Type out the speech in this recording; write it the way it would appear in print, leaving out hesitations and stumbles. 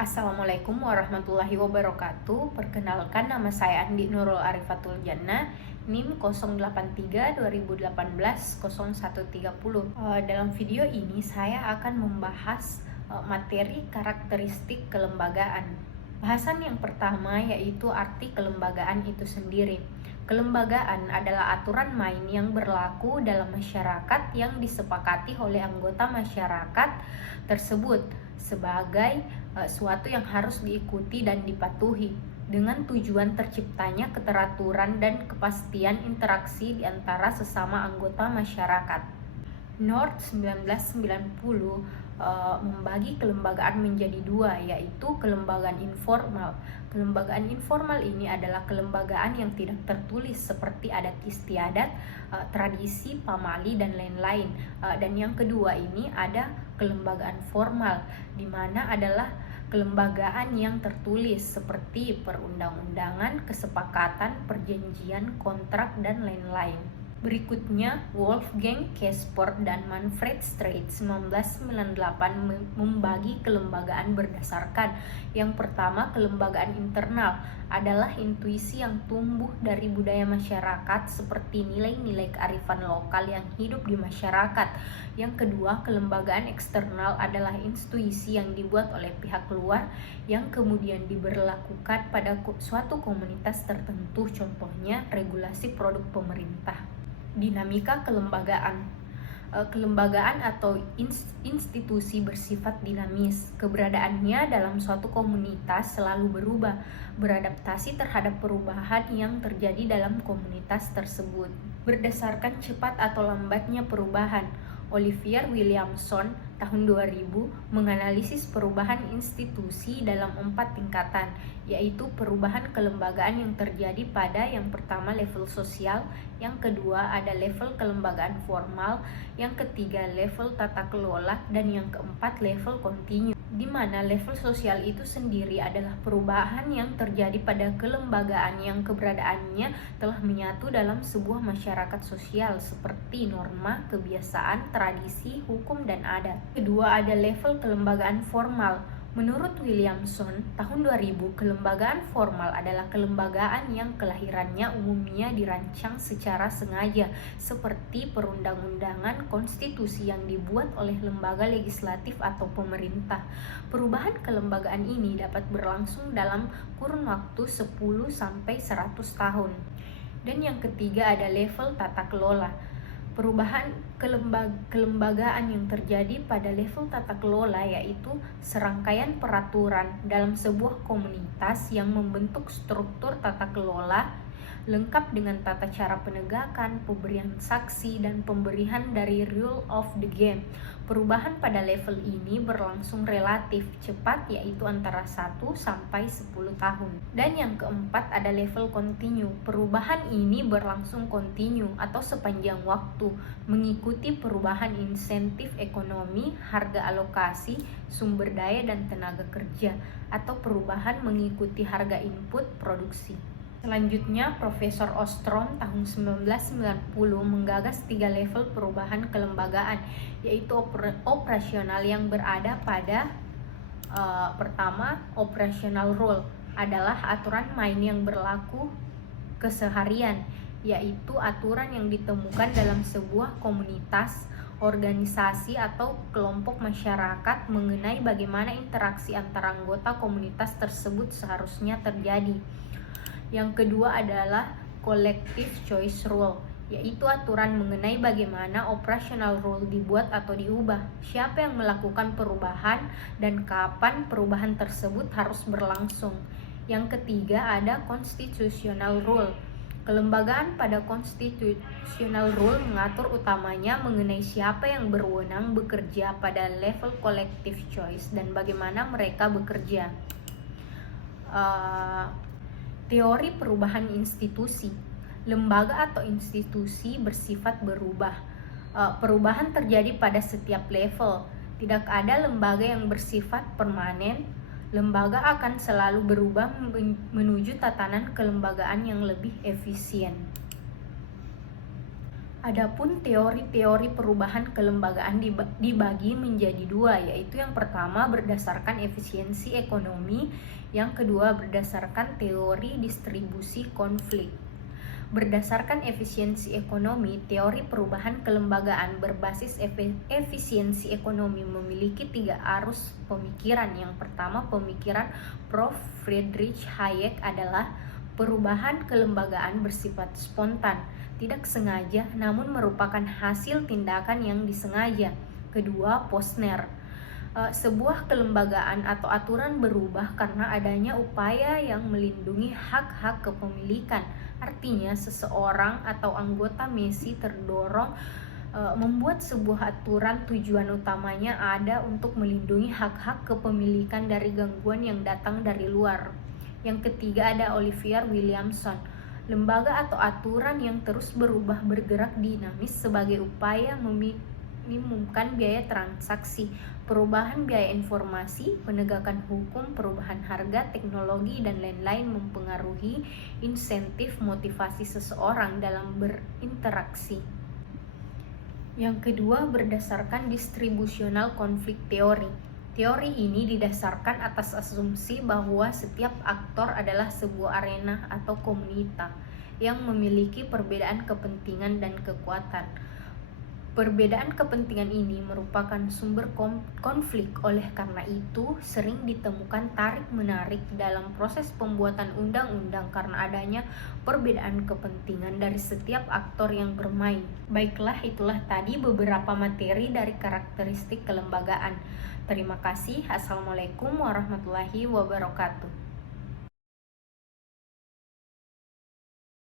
Assalamualaikum warahmatullahi wabarakatuh. Perkenalkan, nama saya Andi Nurul Arifatul Jannah, NIM 083 2018 0130. Dalam video ini saya akan membahas materi karakteristik kelembagaan. Bahasan yang pertama yaitu arti kelembagaan itu sendiri. Kelembagaan adalah aturan main yang berlaku dalam masyarakat yang disepakati oleh anggota masyarakat tersebut sebagai suatu yang harus diikuti dan dipatuhi dengan tujuan terciptanya keteraturan dan kepastian interaksi di antara sesama anggota masyarakat. North 1990 membagi kelembagaan menjadi dua, yaitu kelembagaan informal. Kelembagaan informal ini adalah kelembagaan yang tidak tertulis seperti adat istiadat, tradisi, pamali, dan lain-lain. Dan yang kedua ini ada kelembagaan formal, di mana adalah kelembagaan yang tertulis seperti perundang-undangan, kesepakatan, perjanjian, kontrak, dan lain-lain. Berikutnya, Wolfgang Kesport dan Manfred Streit 1998 membagi kelembagaan berdasarkan yang pertama, kelembagaan internal adalah intuisi yang tumbuh dari budaya masyarakat seperti nilai-nilai kearifan lokal yang hidup di masyarakat. Yang kedua, kelembagaan eksternal adalah intuisi yang dibuat oleh pihak luar yang kemudian diberlakukan pada suatu komunitas tertentu, contohnya regulasi produk pemerintah. Dinamika kelembagaan. Kelembagaan atau institusi bersifat dinamis. Keberadaannya dalam suatu komunitas selalu berubah, beradaptasi terhadap perubahan yang terjadi dalam komunitas tersebut. Berdasarkan cepat atau lambatnya perubahan, Olivier Williamson tahun 2000 menganalisis perubahan institusi dalam 4 tingkatan, yaitu perubahan kelembagaan yang terjadi pada yang pertama level sosial, yang kedua ada level kelembagaan formal, yang ketiga level tata kelola, dan yang keempat level kontinu. Di mana level sosial itu sendiri adalah perubahan yang terjadi pada kelembagaan yang keberadaannya telah menyatu dalam sebuah masyarakat sosial seperti norma, kebiasaan, tradisi, hukum, dan adat. Kedua ada level kelembagaan formal. Menurut Williamson tahun 2000, kelembagaan formal adalah kelembagaan yang kelahirannya umumnya dirancang secara sengaja seperti perundang-undangan, konstitusi yang dibuat oleh lembaga legislatif atau pemerintah. Perubahan kelembagaan ini dapat berlangsung dalam kurun waktu 10 sampai 100 tahun. Dan yang ketiga ada level tata kelola. Perubahan kelembagaan yang terjadi pada level tata kelola yaitu serangkaian peraturan dalam sebuah komunitas yang membentuk struktur tata kelola lengkap dengan tata cara penegakan, pemberian saksi, dan pemberian dari rule of the game. Perubahan pada level ini berlangsung relatif cepat, yaitu antara 1 sampai 10 tahun. Dan yang keempat ada level kontinu. Perubahan ini berlangsung kontinu atau sepanjang waktu, mengikuti perubahan insentif ekonomi, harga alokasi, sumber daya, dan tenaga kerja, atau perubahan mengikuti harga input produksi. Selanjutnya, Profesor Ostrom tahun 1990 menggagas 3 level perubahan kelembagaan, yaitu operasional yang berada pada pertama, operational rule adalah aturan main yang berlaku keseharian, yaitu aturan yang ditemukan dalam sebuah komunitas, organisasi, atau kelompok masyarakat mengenai bagaimana interaksi antara anggota komunitas tersebut seharusnya terjadi. Yang kedua adalah collective choice rule, yaitu aturan mengenai bagaimana operational rule dibuat atau diubah, siapa yang melakukan perubahan, dan kapan perubahan tersebut harus berlangsung. Yang ketiga ada constitutional rule. Kelembagaan pada constitutional rule mengatur utamanya mengenai siapa yang berwenang bekerja pada level collective choice dan bagaimana mereka bekerja. Teori perubahan institusi. Lembaga atau institusi bersifat berubah. Perubahan terjadi pada setiap level. Tidak ada lembaga yang bersifat permanen. Lembaga akan selalu berubah menuju tatanan kelembagaan yang lebih efisien. Adapun teori-teori perubahan kelembagaan dibagi menjadi dua, yaitu yang pertama berdasarkan efisiensi ekonomi, yang kedua berdasarkan teori distribusi konflik. Berdasarkan efisiensi ekonomi, teori perubahan kelembagaan berbasis efisiensi ekonomi memiliki tiga arus pemikiran. Yang pertama, pemikiran Prof. Friedrich Hayek adalah perubahan kelembagaan bersifat spontan, tidak sengaja, namun merupakan hasil tindakan yang disengaja. Kedua, Posner, sebuah kelembagaan atau aturan berubah karena adanya upaya yang melindungi hak-hak kepemilikan. Artinya, seseorang atau anggota MESI terdorong membuat sebuah aturan, tujuan utamanya ada untuk melindungi hak-hak kepemilikan dari gangguan yang datang dari luar. Yang ketiga ada Olivier Williamson, lembaga atau aturan yang terus berubah bergerak dinamis sebagai upaya meminimumkan biaya transaksi, perubahan biaya informasi, penegakan hukum, perubahan harga, teknologi, dan lain-lain mempengaruhi insentif motivasi seseorang dalam berinteraksi. Yang kedua, berdasarkan distributional konflik teori. Teori ini didasarkan atas asumsi bahwa setiap aktor adalah sebuah arena atau komunitas yang memiliki perbedaan kepentingan dan kekuatan. Perbedaan kepentingan ini merupakan sumber konflik, oleh karena itu sering ditemukan tarik-menarik dalam proses pembuatan undang-undang karena adanya perbedaan kepentingan dari setiap aktor yang bermain. Baiklah, itulah tadi beberapa materi dari karakteristik kelembagaan. Terima kasih. Assalamualaikum warahmatullahi wabarakatuh.